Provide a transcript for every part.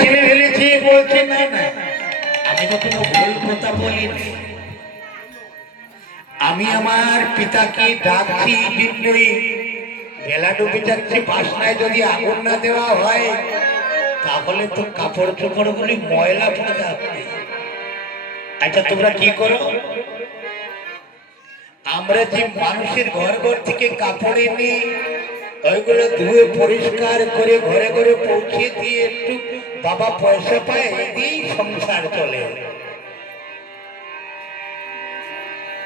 চিনে ফেলেছি বলছি না না, আমি তো কোনো ভুল কথা বলিনি। আমি আমার পিতাকে ডাকছি বিন্দুই, বেলা ডুবে যাচ্ছে, বাসনায় যদি আগুন না দেওয়া হয় তাহলে তো কাপড় চোপড় গুলি ময়লা পড়ে থাকবে। আচ্ছা তোমরা কি করো, আমরা যে মানুষের ঘর ঘর থেকে কাপড় এনে ওইগুলো ধুয়ে পরিষ্কার করে ঘরে ঘরে পৌঁছে দিয়ে একটু বাবা পয়সা পায়, এই সংসার চলে।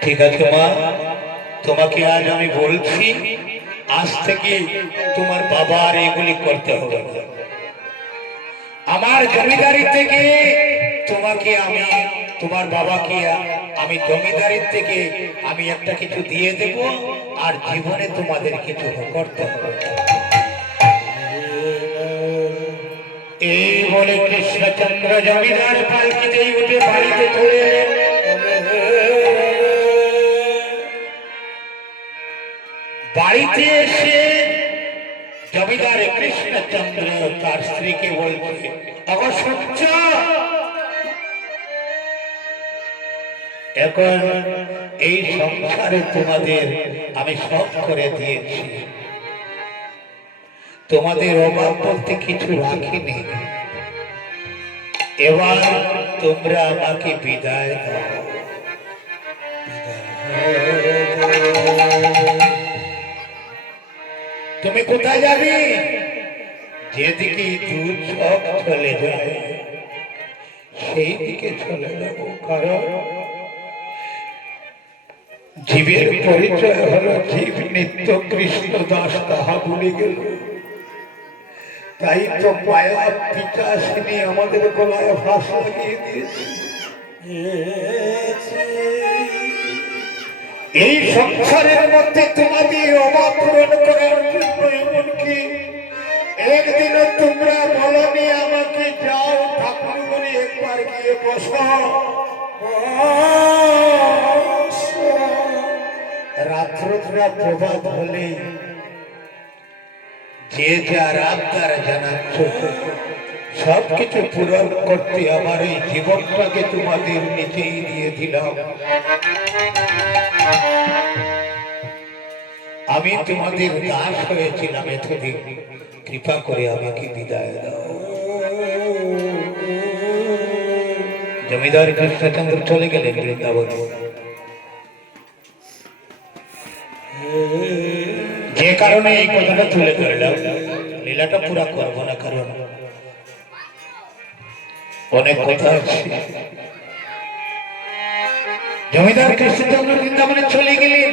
ঠিক আছে মা, তোমাকে আজ আমি বলছি, আজ থেকে তোমার বাবা আর এগুলি করতে হবে। আমার জমিদারি থেকে তোমাকে আমি, তোমার বাবাকে আমি জমিদারির থেকে আমি একটা কিছু দিয়ে দেব, আর জীবনে তোমাদের কিছু করতে হবে। এই বলে কৃষ্ণচন্দ্র জমিদার পালকিতেই উঠে বাড়িতে চলে এলেন। বাড়িতে এসে জমিদার কৃষ্ণচন্দ্র তার স্ত্রীকে বলছে, অবশ্য এখন এই সংসারে তোমাদের আমি সব করে দিয়েছি, তোমাদের অভাব বলতে কিছু রাখিনি, এবার তোমরা আমাকে বিদায় দাও। তুমি কোথায় যাবে? যেদিকে দুধ সব চলে যায় সেই দিকে চলে যাব, কারণ জীবের পরিচয় হলো জীব নিত্য কৃষ্ণ দাস, তাহা ভুলে গেল। তাই তো মায়া পিচাসিনী আমাদের গলায় ফাঁস লাগিয়ে দিয়েছে। এই সংসারের মধ্যে তোমাদের অভাব পূরণ করার জন্য এমনকি একদিনও তোমরা বলনি আমাকে যাও ঠাকুর করে একবার গিয়ে বসো। রাত্ররা প্রভাত হলে যে যার আবদার জানাচ্ছ সবকিছু পূরণ করতে আমার এই জীবনটাকে তোমাদের নিচেই দিয়ে দিলাম। আমি তোমাদের দাস হয়েছিলাম এতদিন, কৃপা করে আমাকে বিদায় দাও। জমিদার কৃষ্ণচন্দ্র চলে গেলেন বৃন্দাবন। যে কারণে এই কথাটা তুলে ধরলাম, লীলাটা পুরা করবো না, কারণ অনেক কথা আছে। জমিদার কৃষ্ণচন্দ্র বৃন্দাবনে চলে গেলেন।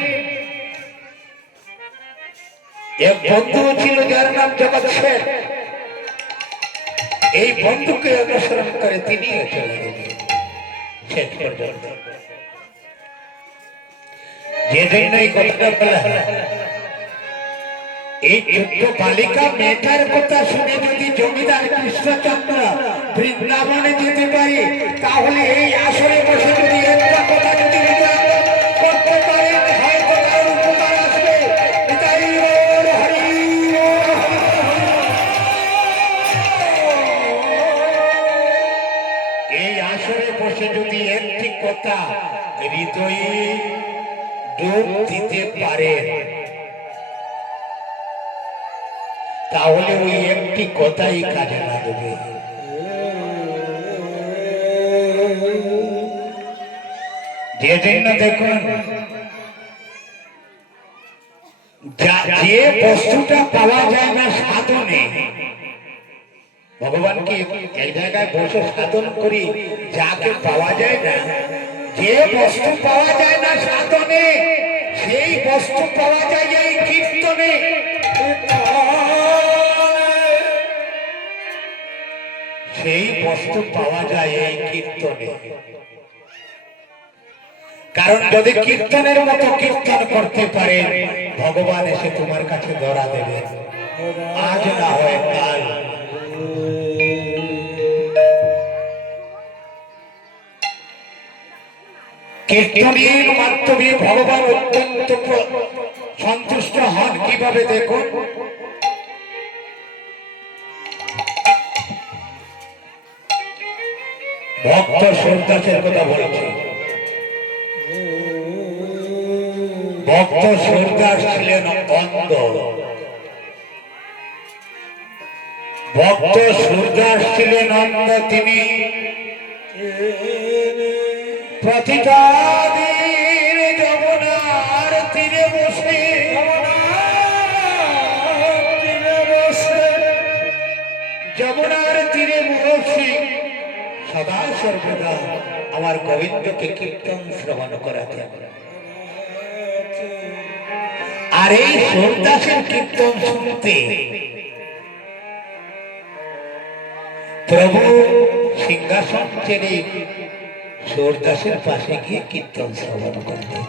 এক বন্ধু ছিল যার নাম জগৎ শেঠ। এই বন্ধুকে অনুসরণ করে তিনি চলে গেলেন শেষ পর্যন্ত। যে জন্য এই কথাটা বলা, এই ছোট্ট বালিকা মেয়েটার কথা শুনে যদি জমিদার কৃষ্ণচন্দ্র বৃন্দাবনে যেতে পারে, তাহলে এই আসরে বসে যদি একটা কথা যদি করতে পারেন, হয়তো তার উপকার আসবে। এই আসরে বসে যদি একটি কথা হৃদয়ে ডুব দিতে পারে, তাহলে ওই একটি কথাই কাজে লাগবে। যে জন্য দেখুন, যে বস্তুটা পাওয়া যায় না সাধনে, ভগবানকে এক জায়গায় বসে সাধন করি, যাকে পাওয়া যায় না, যে বস্তু পাওয়া যায় না সাধনে, সেই বস্তু পাওয়া যায় এই কীর্তনে। সেই বস্তু পাওয়া যায় এই কীর্তনে। কারণ যদি কীর্তনের মতো কীর্তন করতে পারে, ভগবান এসে তোমার কাছে ধরা দেবে, আজ না হয় কাল। কীর্তনের মাধ্যমে ভগবান অত্যন্ত সন্তুষ্ট হন। কিভাবে দেখুন, ভক্ত সূরদাসের কথা বলছি। ভক্ত সূরদাস ছিলেন অন্ধ। ভক্ত সূরদাস ছিলেন অন্ধ। তিনি প্রতিটা দিন যমুনার তীরে বসে যমুনার তীরে বসে সদা সর্বদা আমার গোবিন্দকে কীর্তন শ্রবণ করাতেন। আর এই সূরদাসের কীর্তন শুনতে প্রভু সিংহাসন ছেড়ে সূরদাসের পাশে গিয়ে কীর্তন শ্রবণ করতেন।